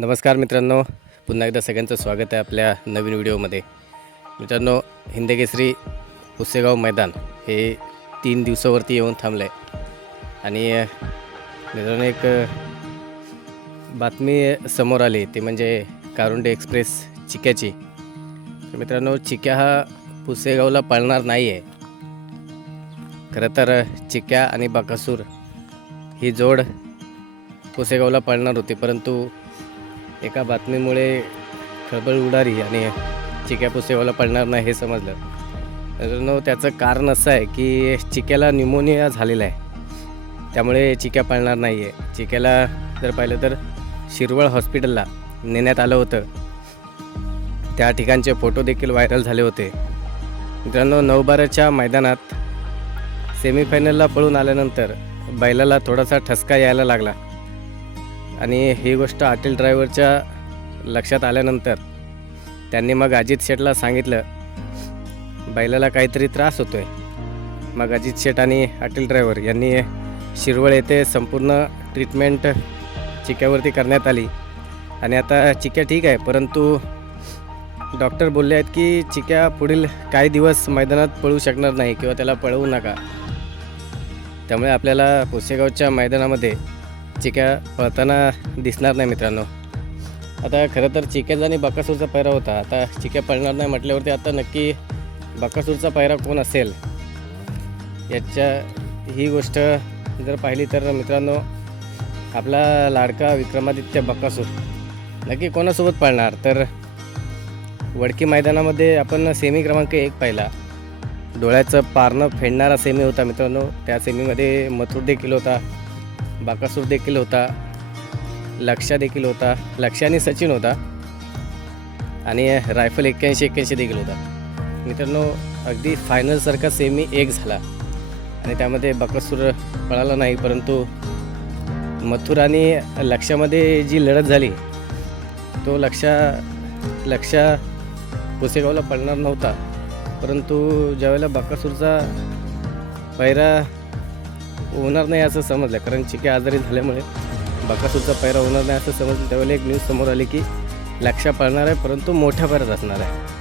नमस्कार मित्रांनो पुन्हा एकदा सगळ्यांचं स्वागत आहे आपल्या नवीन व्हिडिओमध्ये. मित्रांनो हिंदकेसरी पुसेगाव मैदान हे तीन दिवसावरती येऊन थांबलं आहे आणि मित्रांनो एक बातमी समोर आली ती म्हणजे कारुंडे एक्सप्रेस चिक्याची. तर मित्रांनो चिक्या हा पुसेगावला पळणार नाही आहे खरं तर चिक्या आणि बाकासूर ही जोड पुसेगावला पळणार होती परंतु एका बातमीमुळे खळबळ उडाली आणि चिक्या पुसेगावला पडणार नाही हे समजलं. नो त्याचं कारण असं आहे की चिक्याला न्युमोनिया झालेला आहे. त्यामुळे चिक्या पळणार नाही आहे चिक्याला जर पाहिलं तर शिरवळ हॉस्पिटलला नेण्यात आलं होतं. त्या ठिकाणचे फोटो देखील व्हायरल झाले होते. मित्रांनो नऊबाराच्या मैदानात सेमीफायनलला पळून आल्यानंतर बैलाला थोडासा ठसका यायला लागला. आणि ही गोष्ट हॉटेल ड्रायव्हरच्या लक्षात आल्यानंतर त्यांनी मग अजित शेठला सांगितलं बैलाला काहीतरी त्रास होतोय. मग अजित शेठ आणि हॉटेल ड्रायव्हर यांनी शिरवळ येथे संपूर्ण ट्रीटमेंट चिक्यावरती करण्यात आली. आणि आता चिक्या ठीक आहे परंतु डॉक्टर बोलले आहेत की चिक्या पुढील काही दिवस मैदानात पळू शकणार नाही किंवा त्याला पळवू नका. त्यामुळे आपल्याला पुसेगावच्या मैदानामध्ये चिक्या पळताना दिसणार नाही मित्रांनो. आता खरं तर चिक्याचा आणि बकासूरचा पैरा होता. आता चिक्या पळणार नाही म्हटल्यावरती आता नक्की बकासूरचा पैरा कोण असेल? याच्या ही गोष्ट जर पाहिली तर मित्रांनो आपला लाडका विक्रमादित्य बकासूर नक्की कोणासोबत पळणार? तर वडकी मैदानामध्ये आपण सेमी क्रमांक एक पाहिला. डोळ्याचं पारणं फेडणारा सेमी होता मित्रांनो. त्या सेमीमध्ये मथुर देखील होता. बाकासूर देखील होता लक्षा देखील होता लक्ष आणि सचिन होता आणि रायफल एक्क्याऐंशी एक्क्याऐंशी देखील होता. मित्रांनो अगदी फायनलसारखा सेमी एक झाला आणि त्यामध्ये बकासूर पळाला नाही परंतु मथुर आणि लक्षामध्ये जी लढत झाली तो लक्षा लक्षा पुसेगावला पडणार नव्हता. परंतु ज्यावेळेला बकासूरचा पैरा होणार नाही असं समजलं. कारण चिके आजारी झाल्यामुळे बकासूरचा पैरा होणार नाही असं समजलं. त्यावेळेला एक न्यूज समोर आली की लक्षा पाळणार आहे परंतु मोठ्या पैरात असणार आहे.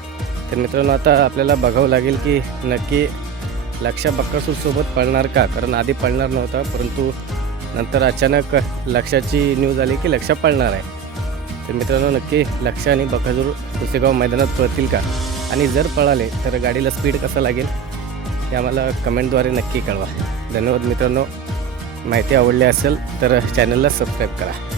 तर मित्रांनो आता आपल्याला बघावं लागेल की नक्की लक्षा बक्कासूरसोबत पळणार का? कारण आधी पळणार नव्हता परंतु नंतर अचानक लक्षाची न्यूज आली की लक्षा पळणार आहे. तर मित्रांनो नक्की लक्ष आणि बकाजूर पुसेगाव मैदानात पळतील का? आणि जर पळाले तर गाडीला स्पीड कसा लागेल? हे आम्हाला कमेंटद्वारे नक्की कळवा. धन्यवाद मित्रांनो. माहिती आवडली असेल तर चॅनलला सबस्क्राईब करा.